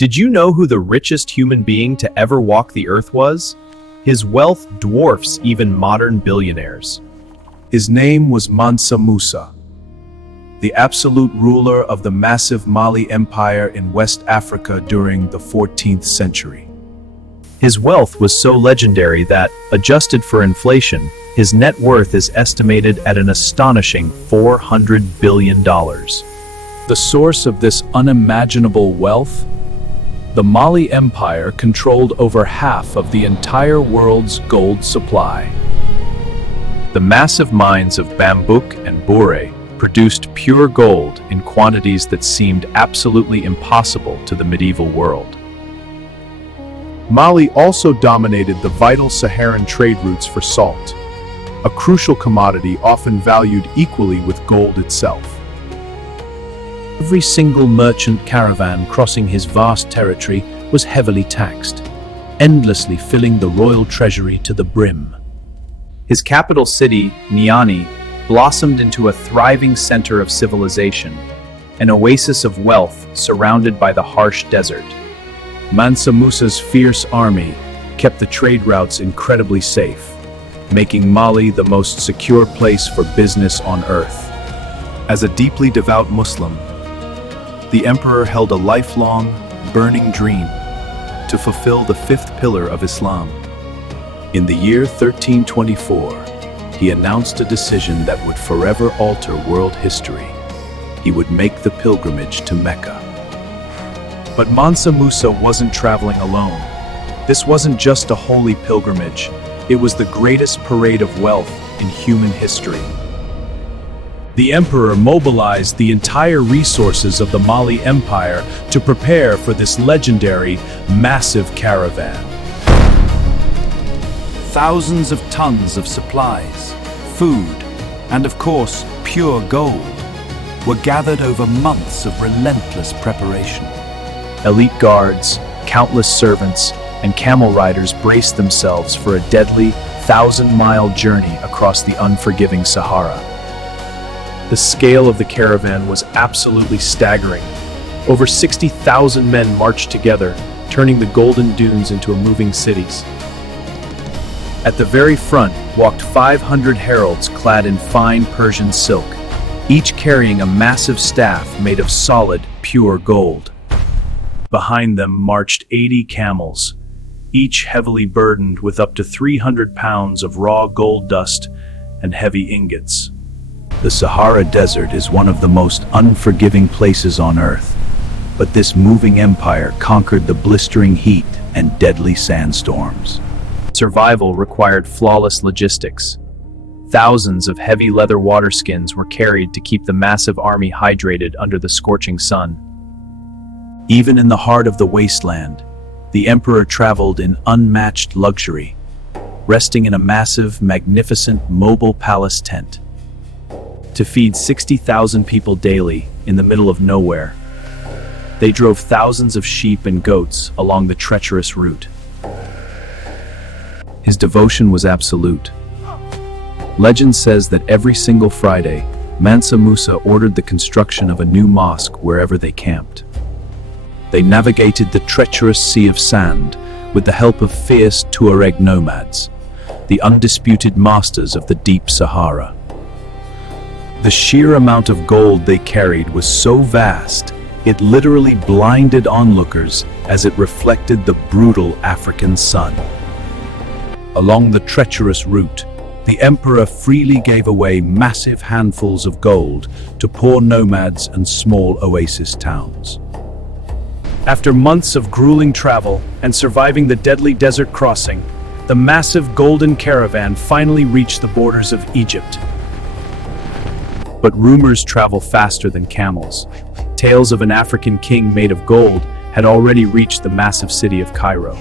Did you know who the richest human being to ever walk the earth was? His wealth dwarfs even modern billionaires. His name was Mansa Musa, the absolute ruler of the massive Mali Empire in West Africa during the 14th century. His wealth was so legendary that, adjusted for inflation, his net worth is estimated at an astonishing $400 billion. The source of this unimaginable wealth? The Mali Empire controlled over half of the entire world's gold supply. The massive mines of Bambouk and Bouré produced pure gold in quantities that seemed absolutely impossible to the medieval world. Mali also dominated the vital Saharan trade routes for salt, a crucial commodity often valued equally with gold itself. Every single merchant caravan crossing his vast territory was heavily taxed, endlessly filling the royal treasury to the brim. His capital city, Niani, blossomed into a thriving center of civilization, an oasis of wealth surrounded by the harsh desert. Mansa Musa's fierce army kept the trade routes incredibly safe, making Mali the most secure place for business on earth. As a deeply devout Muslim, the emperor held a lifelong, burning dream to fulfill the fifth pillar of Islam. In the year 1324, he announced a decision that would forever alter world history. He would make the pilgrimage to Mecca. But Mansa Musa wasn't traveling alone. This wasn't just a holy pilgrimage. It was the greatest parade of wealth in human history. The emperor mobilized the entire resources of the Mali Empire to prepare for this legendary, massive caravan. Thousands of tons of supplies, food, and of course, pure gold, were gathered over months of relentless preparation. Elite guards, countless servants, and camel riders braced themselves for a deadly, 1,000-mile journey across the unforgiving Sahara. The scale of the caravan was absolutely staggering. Over 60,000 men marched together, turning the golden dunes into moving cities. At the very front walked 500 heralds clad in fine Persian silk, each carrying a massive staff made of solid, pure gold. Behind them marched 80 camels, each heavily burdened with up to 300 pounds of raw gold dust and heavy ingots. The Sahara Desert is one of the most unforgiving places on earth, but this moving empire conquered the blistering heat and deadly sandstorms. Survival required flawless logistics. Thousands of heavy leather water skins were carried to keep the massive army hydrated under the scorching sun. Even in the heart of the wasteland, the emperor traveled in unmatched luxury, resting in a massive, magnificent, mobile palace tent. To feed 60,000 people daily in the middle of nowhere, they drove thousands of sheep and goats along the treacherous route. His devotion was absolute. Legend says that every single Friday, Mansa Musa ordered the construction of a new mosque wherever they camped. They navigated the treacherous sea of sand with the help of fierce Tuareg nomads, the undisputed masters of the deep Sahara. The sheer amount of gold they carried was so vast, it literally blinded onlookers as it reflected the brutal African sun. Along the treacherous route, the emperor freely gave away massive handfuls of gold to poor nomads and small oasis towns. After months of grueling travel and surviving the deadly desert crossing, the massive golden caravan finally reached the borders of Egypt. But rumors travel faster than camels. Tales of an African king made of gold had already reached the massive city of Cairo.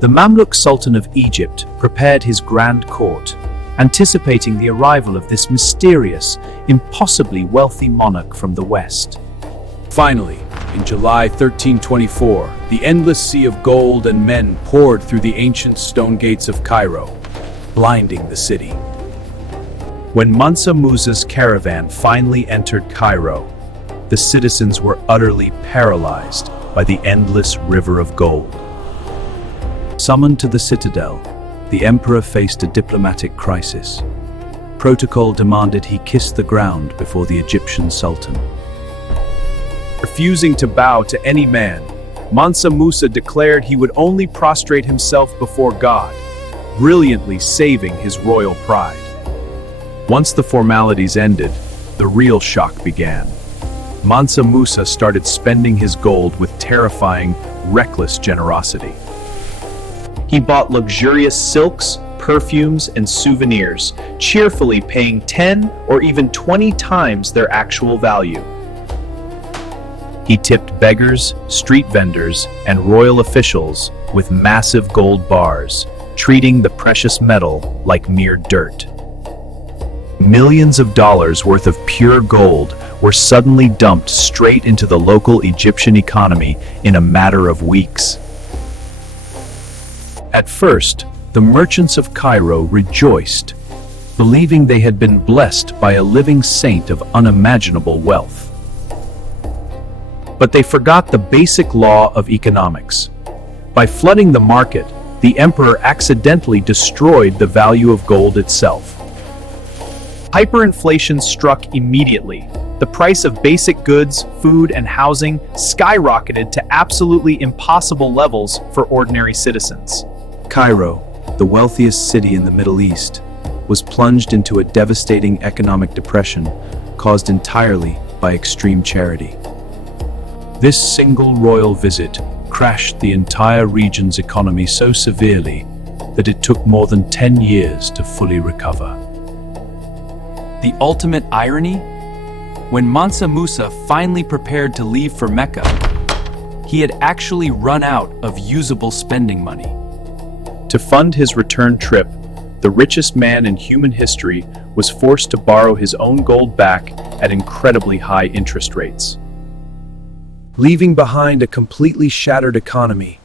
The Mamluk Sultan of Egypt prepared his grand court, anticipating the arrival of this mysterious, impossibly wealthy monarch from the west. Finally, in July 1324, the endless sea of gold and men poured through the ancient stone gates of Cairo, blinding the city. When Mansa Musa's caravan finally entered Cairo, the citizens were utterly paralyzed by the endless river of gold. Summoned to the citadel, the emperor faced a diplomatic crisis. Protocol demanded he kiss the ground before the Egyptian sultan. Refusing to bow to any man, Mansa Musa declared he would only prostrate himself before God, brilliantly saving his royal pride. Once the formalities ended, the real shock began. Mansa Musa started spending his gold with terrifying, reckless generosity. He bought luxurious silks, perfumes, and souvenirs, cheerfully paying 10 or even 20 times their actual value. He tipped beggars, street vendors, and royal officials with massive gold bars, treating the precious metal like mere dirt. Millions of dollars worth of pure gold were suddenly dumped straight into the local Egyptian economy in a matter of weeks. At first, the merchants of Cairo rejoiced, believing they had been blessed by a living saint of unimaginable wealth. But they forgot the basic law of economics. By flooding the market, the emperor accidentally destroyed the value of gold itself. Hyperinflation struck immediately. The price of basic goods, food, and housing skyrocketed to absolutely impossible levels for ordinary citizens. Cairo, the wealthiest city in the Middle East, was plunged into a devastating economic depression caused entirely by extreme charity. This single royal visit crashed the entire region's economy so severely that it took more than 10 years to fully recover. The ultimate irony? When Mansa Musa finally prepared to leave for Mecca, he had actually run out of usable spending money. To fund his return trip, the richest man in human history was forced to borrow his own gold back at incredibly high interest rates. Leaving behind a completely shattered economy,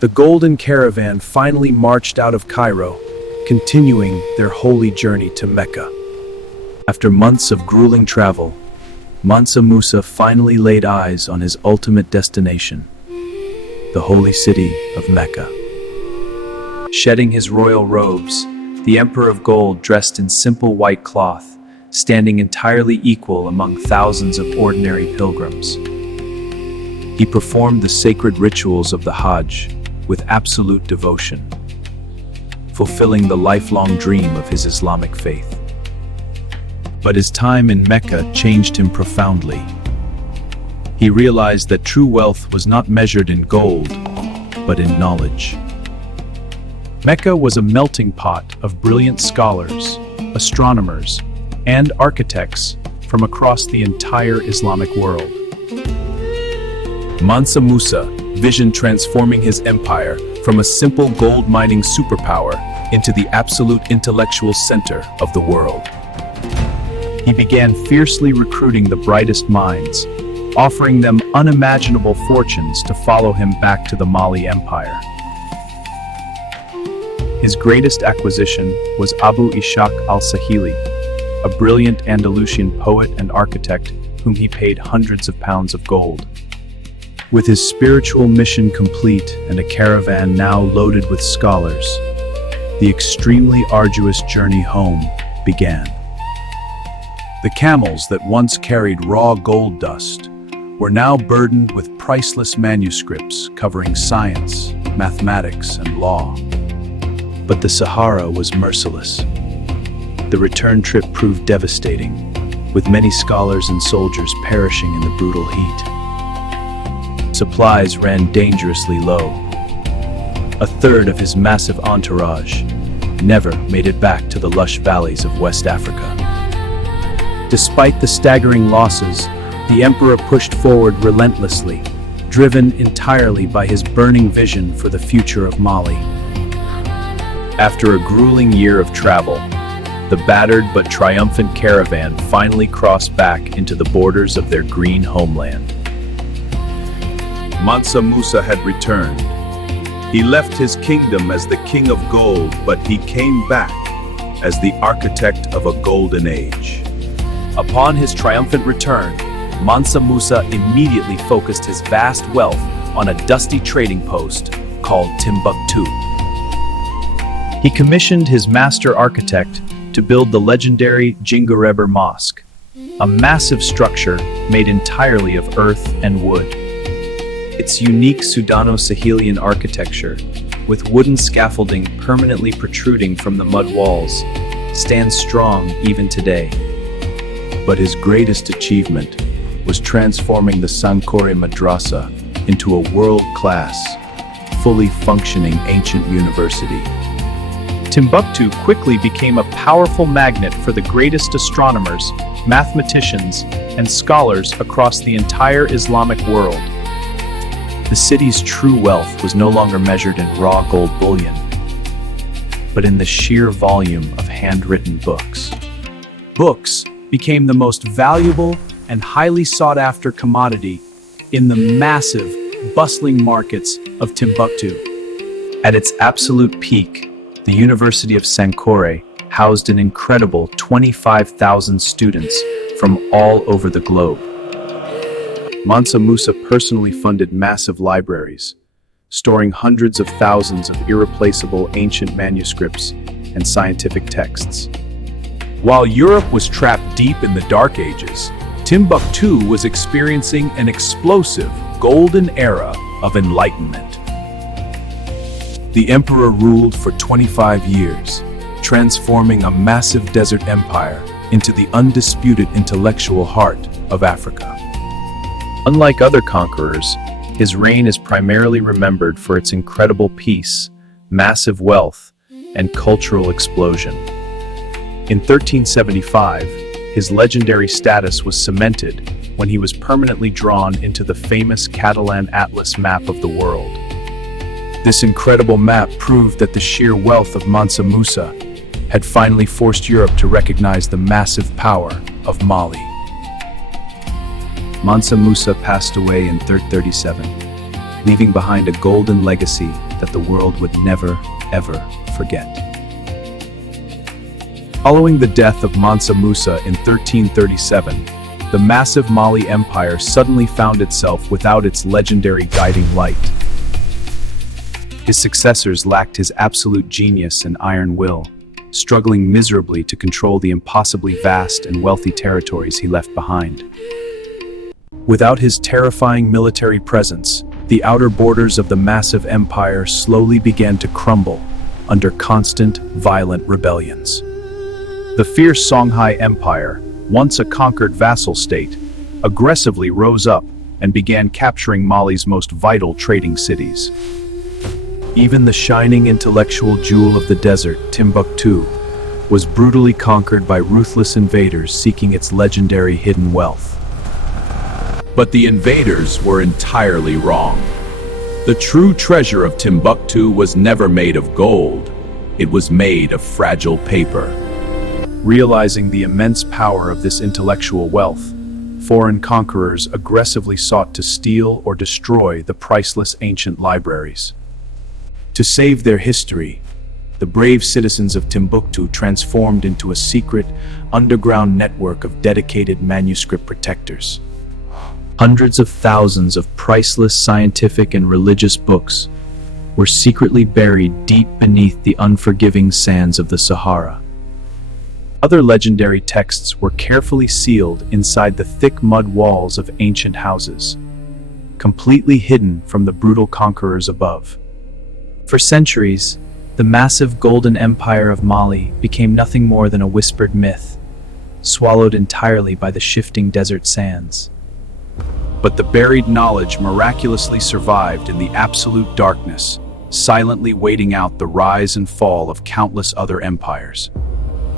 the golden caravan finally marched out of Cairo, continuing their holy journey to Mecca. After months of grueling travel, Mansa Musa finally laid eyes on his ultimate destination, the holy city of Mecca. Shedding his royal robes, the Emperor of Gold dressed in simple white cloth, standing entirely equal among thousands of ordinary pilgrims. He performed the sacred rituals of the Hajj with absolute devotion, fulfilling the lifelong dream of his Islamic faith. But his time in Mecca changed him profoundly. He realized that true wealth was not measured in gold, but in knowledge. Mecca was a melting pot of brilliant scholars, astronomers, and architects from across the entire Islamic world. Mansa Musa visioned transforming his empire from a simple gold mining superpower into the absolute intellectual center of the world. He began fiercely recruiting the brightest minds, offering them unimaginable fortunes to follow him back to the Mali Empire. His greatest acquisition was Abu Ishaq al-Sahili, a brilliant Andalusian poet and architect whom he paid hundreds of pounds of gold. With his spiritual mission complete and a caravan now loaded with scholars, the extremely arduous journey home began. The camels that once carried raw gold dust were now burdened with priceless manuscripts covering science, mathematics, and law. But the Sahara was merciless. The return trip proved devastating, with many scholars and soldiers perishing in the brutal heat. Supplies ran dangerously low. A third of his massive entourage never made it back to the lush valleys of West Africa. Despite the staggering losses, the emperor pushed forward relentlessly, driven entirely by his burning vision for the future of Mali. After a grueling year of travel, the battered but triumphant caravan finally crossed back into the borders of their green homeland. Mansa Musa had returned. He left his kingdom as the king of gold, but he came back as the architect of a golden age. Upon his triumphant return, Mansa Musa immediately focused his vast wealth on a dusty trading post called Timbuktu. He commissioned his master architect to build the legendary Jingareber Mosque, a massive structure made entirely of earth and wood. Its unique Sudano-Sahelian architecture, with wooden scaffolding permanently protruding from the mud walls, stands strong even today. But his greatest achievement was transforming the Sankore Madrasa into a world-class, fully functioning ancient university. Timbuktu quickly became a powerful magnet for the greatest astronomers, mathematicians, and scholars across the entire Islamic world. The city's true wealth was no longer measured in raw gold bullion, but in the sheer volume of handwritten books. Books became the most valuable and highly sought-after commodity in the massive, bustling markets of Timbuktu. At its absolute peak, the University of Sankore housed an incredible 25,000 students from all over the globe. Mansa Musa personally funded massive libraries, storing hundreds of thousands of irreplaceable ancient manuscripts and scientific texts. While Europe was trapped deep in the Dark Ages, Timbuktu was experiencing an explosive golden era of enlightenment. The emperor ruled for 25 years, transforming a massive desert empire into the undisputed intellectual heart of Africa. Unlike other conquerors, his reign is primarily remembered for its incredible peace, massive wealth, and cultural explosion. In 1375, his legendary status was cemented when he was permanently drawn into the famous Catalan Atlas map of the world. This incredible map proved that the sheer wealth of Mansa Musa had finally forced Europe to recognize the massive power of Mali. Mansa Musa passed away in 1337, leaving behind a golden legacy that the world would never, ever forget. Following the death of Mansa Musa in 1337, the massive Mali Empire suddenly found itself without its legendary guiding light. His successors lacked his absolute genius and iron will, struggling miserably to control the impossibly vast and wealthy territories he left behind. Without his terrifying military presence, the outer borders of the massive empire slowly began to crumble under constant, violent rebellions. The fierce Songhai Empire, once a conquered vassal state, aggressively rose up and began capturing Mali's most vital trading cities. Even the shining intellectual jewel of the desert, Timbuktu, was brutally conquered by ruthless invaders seeking its legendary hidden wealth. But the invaders were entirely wrong. The true treasure of Timbuktu was never made of gold. It was made of fragile paper. Realizing the immense power of this intellectual wealth, foreign conquerors aggressively sought to steal or destroy the priceless ancient libraries. To save their history, the brave citizens of Timbuktu transformed into a secret, underground network of dedicated manuscript protectors. Hundreds of thousands of priceless scientific and religious books were secretly buried deep beneath the unforgiving sands of the Sahara. Other legendary texts were carefully sealed inside the thick mud walls of ancient houses, completely hidden from the brutal conquerors above. For centuries, the massive golden empire of Mali became nothing more than a whispered myth, swallowed entirely by the shifting desert sands. But the buried knowledge miraculously survived in the absolute darkness, silently waiting out the rise and fall of countless other empires.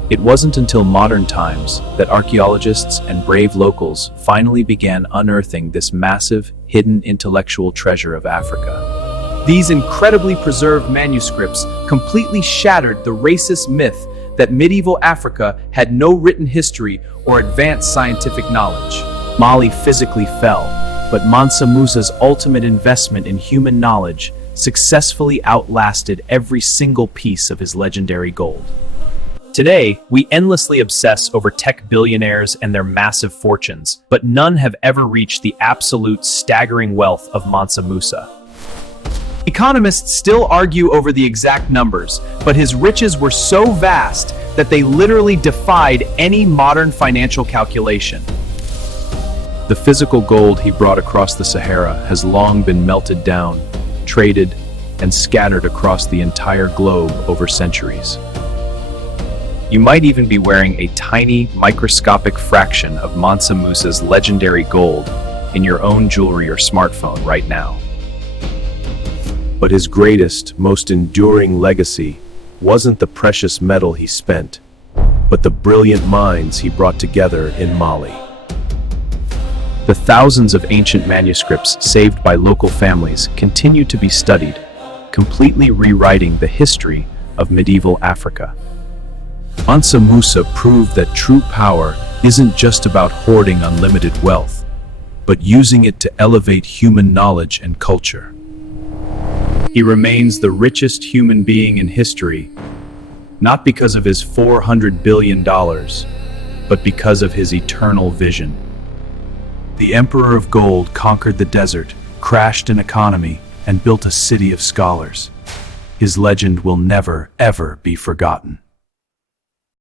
It wasn't until modern times that archaeologists and brave locals finally began unearthing this massive, hidden intellectual treasure of Africa. These incredibly preserved manuscripts completely shattered the racist myth that medieval Africa had no written history or advanced scientific knowledge. Mali physically fell, but Mansa Musa's ultimate investment in human knowledge successfully outlasted every single piece of his legendary gold. Today, we endlessly obsess over tech billionaires and their massive fortunes, but none have ever reached the absolute staggering wealth of Mansa Musa. Economists still argue over the exact numbers, but his riches were so vast that they literally defied any modern financial calculation. The physical gold he brought across the Sahara has long been melted down, traded, and scattered across the entire globe over centuries. You might even be wearing a tiny, microscopic fraction of Mansa Musa's legendary gold in your own jewelry or smartphone right now. But his greatest, most enduring legacy wasn't the precious metal he spent, but the brilliant minds he brought together in Mali. The thousands of ancient manuscripts saved by local families continue to be studied, completely rewriting the history of medieval Africa. Mansa Musa proved that true power isn't just about hoarding unlimited wealth, but using it to elevate human knowledge and culture. He remains the richest human being in history, not because of his $400 billion, but because of his eternal vision. The Emperor of Gold conquered the desert, crashed an economy, and built a city of scholars. His legend will never, ever be forgotten.